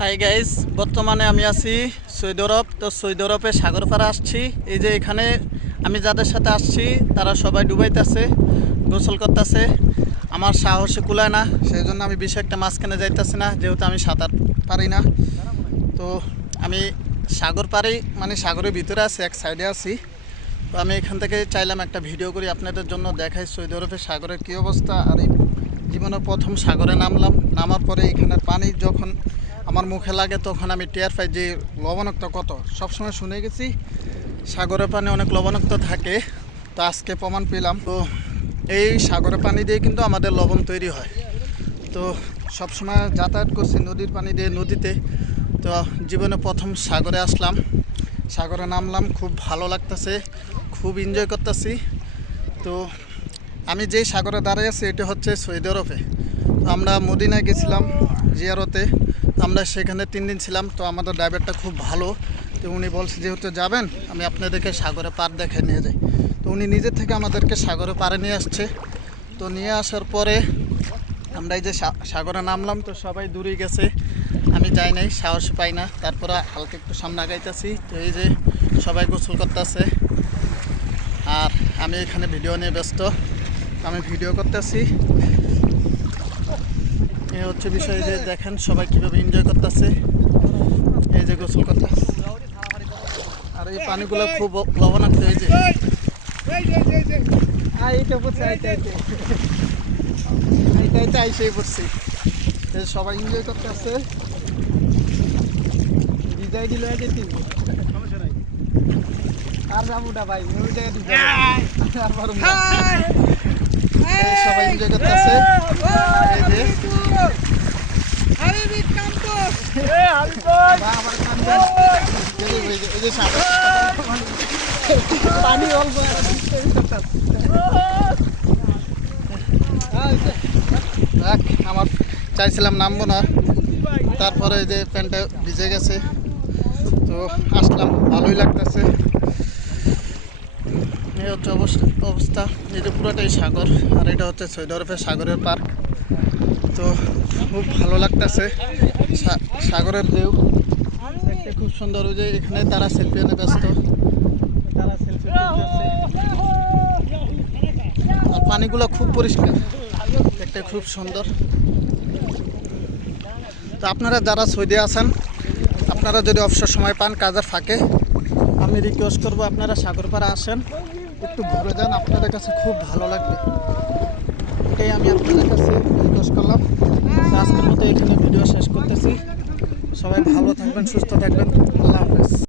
Hi guys, বর্তমানে আমি আছি সৌদি আরব। তো সৌদি আরবে সাগরপাড়া আসছি। এই যে এখানে আমি যাদের সাথে আসছি তারা সবাই ডুবাইতেছে, গোসল করতেছে। আমার সাহসে কুলায় না, সেই জন্য আমি বেশি একটা মাঝখানে যাইতেছি না, যেহেতু আমি সাঁতার পারি না। তো আমি সাগর পাড়ি মানে সাগরের ভিতরে আছি, এক সাইডে আছি। তো আমি এখান থেকে চাইলাম একটা ভিডিও করি আপনাদের জন্য, দেখাই সৌদি আরবের সাগরের কী অবস্থা। আর এই জীবনের প্রথম সাগরে নামলাম, নামার পরে এখানের পানি যখন আমার মুখে লাগে তখন আমি টের পাই যে লবণাক্ত কত। সবসময় শুনে গেছি সাগরের পানি অনেক লবণাক্ত থাকে, তো আজকে প্রমাণ পেলাম। তো এই সাগরের পানি দিয়ে কিন্তু আমাদের লবণ তৈরি হয়। তো সবসময় যাতায়াত করছি নদীর পানি দিয়ে, নদীতে। তো জীবনে প্রথম সাগরে আসলাম, সাগরে নামলাম, খুব ভালো লাগতেছে, খুব এনজয় করতেছি। তো আমি যেই সাগরে দাঁড়িয়ে আছি এটা হচ্ছে সৌদি আরবে। আমরা মদিনায় গেছিলাম জিয়ারতে, আমরা সেখানে 3 দিন ছিলাম। তো আমাদের ড্রাইভারটা খুব ভালো, তো উনি বলছে যেহেতু যাবেন আমি আপনাদেরকে সাগরে পার দেখে নিয়ে যাই। তো উনি নিজের থেকে আমাদেরকে সাগরে পাড়ে নিয়ে আসছে। তো নিয়ে আসার পরে আমরা এই যে সাগরে নামলাম, তো সবাই দূরে গেছে, আমি যাই নাই, সাহস পাই না। তারপরে হালকা একটু সামনে আগাইতেছি। তো এই যে সবাই গোসল করতেছে আর আমি এখানে ভিডিও নিয়ে ব্যস্ত, আমি ভিডিও করতেছি। এই হচ্ছে বিষয়, যে দেখেন সবাই কীভাবে এনজয় করতেছে, এই যে গোসল করতেছে। আর এই পানিগুলো খুব লবণাক্ত, এই যে আইসেই পড়ছি। সবাই এনজয় করতেছে, ভিজাই দিল আর যাবুটা ভাই ওই জায়গায় সবাই এনজয় করতেছে। পানি অল্প, আমার চাইছিলাম নামবো না, তারপরে এই যে প্যান্টটা ভিজে গেছে। তো আসলাম, ভালোই লাগতেছে। এই হচ্ছে অবস্থা। এই যে পুরোটাই সাগর, আর এটা হচ্ছে সৌদি আরবের সাগরের পার্ক। তো খুব ভালো লাগতেছে, সাগরের ঢেউ দেখতে খুব সুন্দর। ওই যে এখানে তারা সেলফি এনে ব্যস্ত, তারা সেলফি তুলতেছে। আর পানিগুলো খুব পরিষ্কার, দেখতে খুব সুন্দর। তো আপনারা যারা সৌদি আছেন, আপনারা যদি অবসর সময় পান কাজের ফাঁকে, আমি রিকোয়েস্ট করবো আপনারা সাগর পাড়ে আসেন, একটু ঘুরে যান, আপনাদের কাছে খুব ভালো লাগবে। এটাই আমি আপনাদের কাছে রিকোয়েস্ট করলাম। আজকের মতো এখানে ভিডিও শেষ করতেছি। সবাই ভালো থাকবেন, সুস্থ থাকবেন, আল্লাহ হাফেজ।